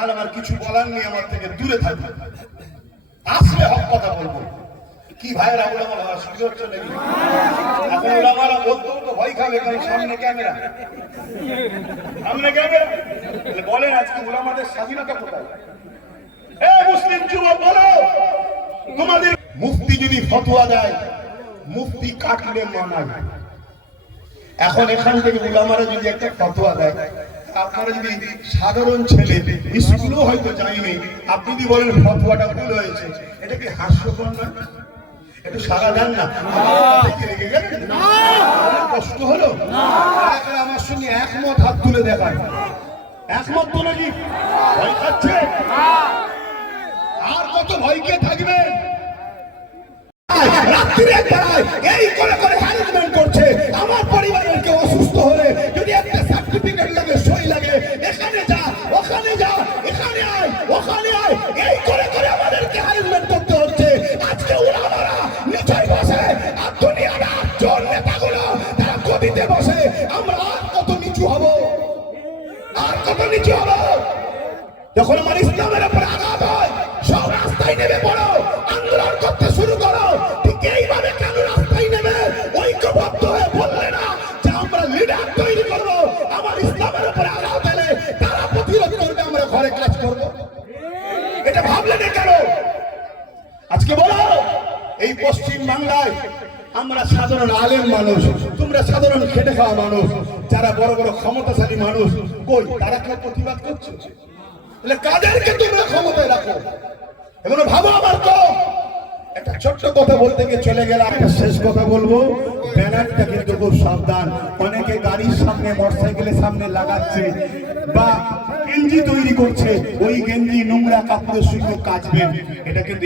আর আমার কিছু বলার নেই, আমার থেকে দূরে থাকবে। আসলে হক কথা বলব। কি ভাইয়েরা, ওলামা ভাবা শুরু হচ্ছে নাকি? এখন ওলামারা বলতেও তো ভয় খাবে, কারণ সামনে ক্যামেরা। সামনে ক্যামেরা? বলেন আজকে ওলামাদের স্বাধীনতা কোথায়? এ মুসলিম যুবক, বলো! তোমাদের মুফতি যদি ফতোয়া দেয়, মুফতি কাটলে মানায়। এখন এখান থেকে উলামারা যদি একটা ফতোয়া দেয় আপনারা যদি সাধারণ ছেলে স্কুলও হয়তো যায়নি আপনি যদি বলেন ফতোয়াটা ভুল হয়েছে এটা কি হাস্যকর না? একটু সারা দেন না। আমার কথা কি রেগে গেলেন? কষ্ট হলো? আমার সঙ্গে একমত হাত তুলে দেখায় একমত তো নাকি? ভয় খাচ্ছে? আর কত ভয়কে থাকবে রাত্রিরে এই করে করে হ্যারাসমেন্ট করছে। আমার এই করে করে আমাদেরকে হ্যারাসমেন্ট করতে হচ্ছে। আজকে ওলামারা নিচয় বসে আর দুনিয়াটা চোর নেতাগুলো তারা গদিতে বসে। আমরা আর কত নিচু হব? আর কত নিচু হব? যখন আমার ইসলামের উপর আঘাত হয়, সব রাস্তায় নেমে পড়ো, আন্দোলন করতে শুরু করো। ঠিক এইভাবে কেন রাস্তায় নেমে ঐক্যবদ্ধ হয়ে বললে না যে আমরা লিডার তৈরি করব? আমার ইসলামের উপর আঘাত এলে তারা প্রতিরোধ করবে, আমরা ঘরে কাজ করব। এটা ভাবলে না কেন? আজকে বলো, এই পশ্চিম বাংলায় আমরা সাধারণ আলেম মানুষ, তোমরা সাধারণ খেটে খাওয়া মানুষ, যারা বড় বড় ক্ষমতাশালী মানুষ, কই, তারা কেউ প্রতিবাদ করছে? তাহলে কাদেরকে তোমরা ক্ষমতায় রাখো? এগুলো ভাবো আমার তো। একটা ছোট্ট কথা বলতে গিয়ে চলে গেলাম একটা শেষ কথা বলব। ব্যানারটা কিন্তু খুব সাবধান। অনেকে গাড়ির সামনে, মোটরসাইকেলের সামনে লাগাচ্ছে বা গেঞ্জি তৈরি করছে। ওই গেঞ্জি নোংরা কাপড়ের সঙ্গে কাচবেন এটা কিন্তু